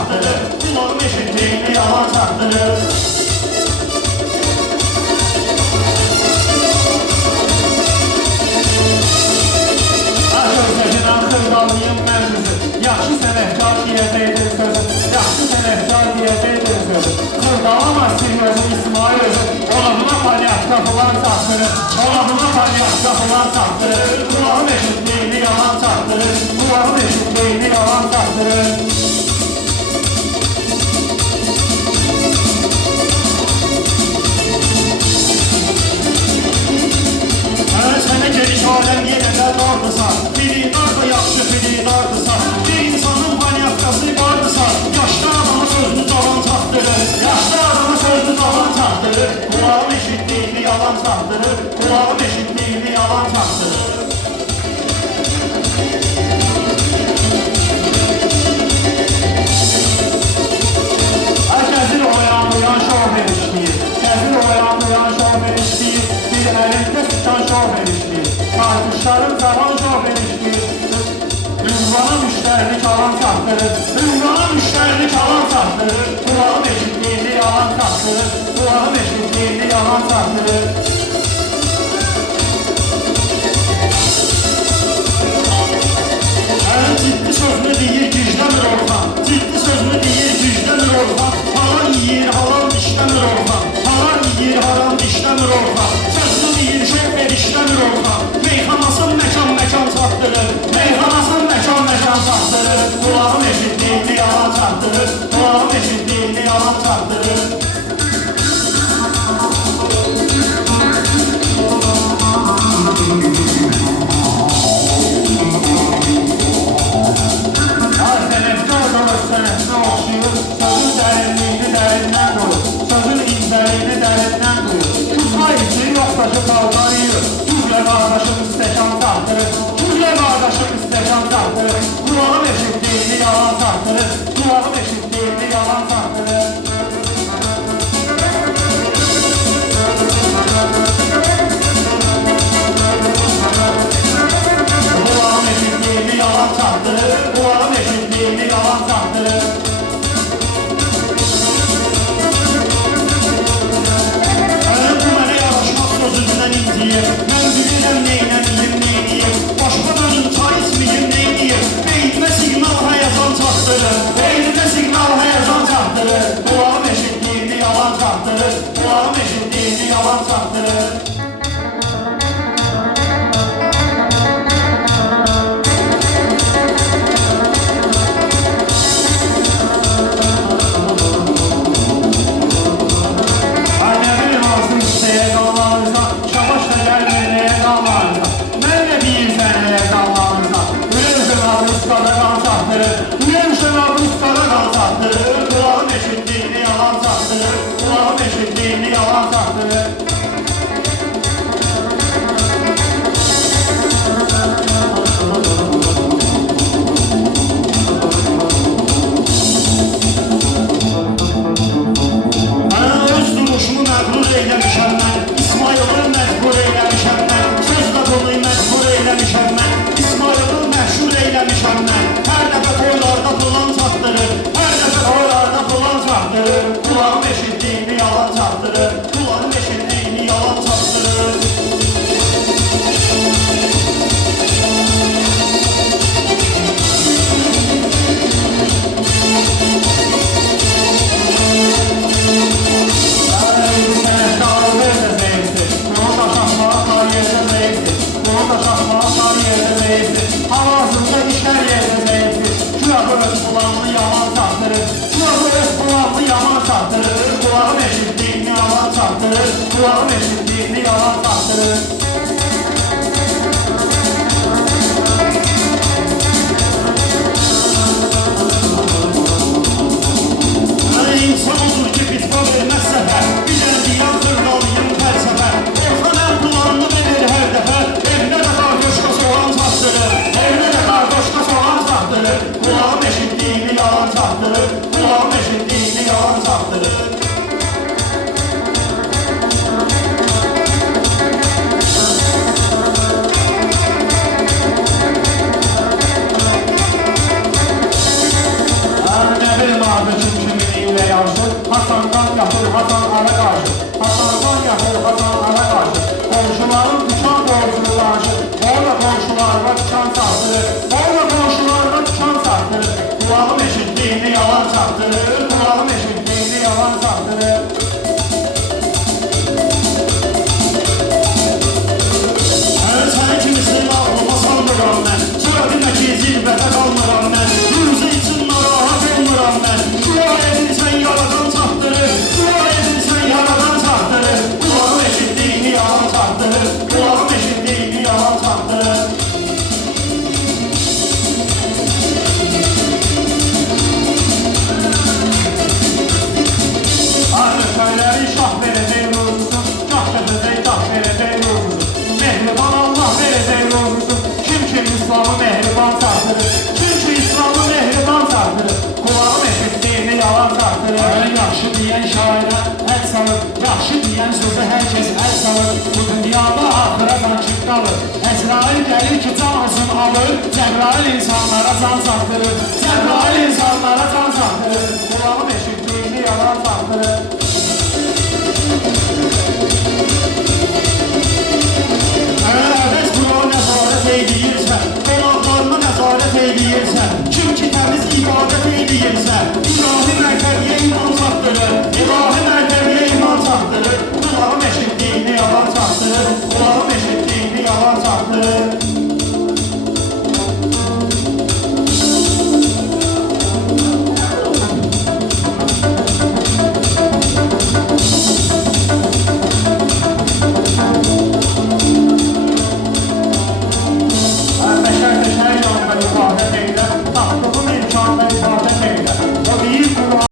çaktırır. Kulağım eşitliğini yalan çaktırır. Gözlerinden xırdalıyım mən üzü. Yaxşı sənətkar deyəcəkdir sözü. Yaxşı sənətkar deyəcəkdir sözü. Xırdalama sirvəzi İsmail özü. Ona buna palyaçka falan çaktırır. Ona buna palyaçka falan çaktırır. Kulağım eşitliğini yalan çaktırır. Kulağım eşitliğini yalan çaktırır. Sənə geniş aləm yenə də dardısa, bilinlar da yaxşı bilinardırsa, bir insanın panyatkası vardısa, yaşlı adama sözlü cavan çaktırır, yaşlı adama sözlü cavan çaktırır, kulağım eşitliğini yalan çaktırır, kulağım eşitliğini yalan çaktırır. Gəzir oyan şofer işləyir, gəzir oyan şofer işləyir, bir əlində sıçan şofer işləyir, kartuşlarım cavan şofer işləyir, ünvana müştərlik alan çaktırır, ünvana müştərlik alan çaktırır, kulağım eşitliğini yalan çaktırır, kulağım eşitliğini yalan çaktırır. Ciddi sözünü deyir gizləmir orxan, ciddi sözünü deyir gizləmir orxan, halan yiyir halan dişləmir orxan, halan yiyir halan dişləmir orxan, sözünü deyir şofer işləmir orxan, meyxanasın məkan çatdırır, meyxanasın məkan çatdırır, kulağım eşitliğini yalan çatdırır, kulağım eşitliğini yalan çatdırır. Sənətlə oxşuyur, sözün dərinliyini dərindən qoyur, sözün incəliyini dərindən qoyur. Kuzma içi yoxdaşı qalqar yiyir, Güzlə qardaşım istəkan çaktırır, Güzlə qardaşım istəkan çaktırır, kulağım eşitliğini yalan çaktırır, kulağım eşitliğini yalan çaktırır. Kulağım eşitliğini yalan çaktırır, kulağım eşitliğini yalan çaktırır. Bu mənə yaraşmaz sözündən inciyir, mən bilirəm neynəyim, başqalarının çay ismiyim neyniyim, beynimə siqnal həyəcan çatdırır, beynimə siqnal həyəcan çatdırır, kulağım eşitliğini yalan çatdırır, kulağım eşitliğini yalan çatdırır. Kulağım eşitliğini yalan çaktırır, kulağım eşitliğini yalan çaktırır. Öz duruşumu məqrur eyləmişəm mən, İsmayılı məcbur eyləmişəm mən, sözlə bunu məcbur eyləmişəm mən, İsmayılı məşhur eyləmişəm mən, hər dəfə toylarda bulan çatdırır, hər dəfə toylarda bulan çatdırır, kulağım eşitliğini yalan çatdırır, kulağım eşitliğini yalan çatdırır. Havasında işler yerdə zeyfdir, külahı öz kulağını yaman çaktırır, külahı öz kulağını yaman çaktırır, kulağım eşitliğini yalan çaktırır, kulağım eşitliğini yalan çaktırır. İnsan olur ki bitma verməz səfər, bir diyan xırdalıyım hər səfər, orxan ən planını verir hər dəfə, evdə də qardoşka soğan çatdırır, evdə də qardoşka soğan çatdırır, kulağım eşitliğini yalan çatdırır, kulağım eşitliğini yalan çatdırır. çatdırır. Çünki İslamı mehriban çatdırır. Qulağım eşitdiyini yalan çatdırır. Ən yaxşı deyən şairə əl salır, yaxşı deyən sözə hər kəs əl salır. Bu dünyada axıradan kim qalır? Əzrail gəlir ki, can olsun alır. Cəbrail insanlara can çatdırır. Cəbrail insanlara can çatdırır. Qulağım eşitdiyini yalan çatdırır.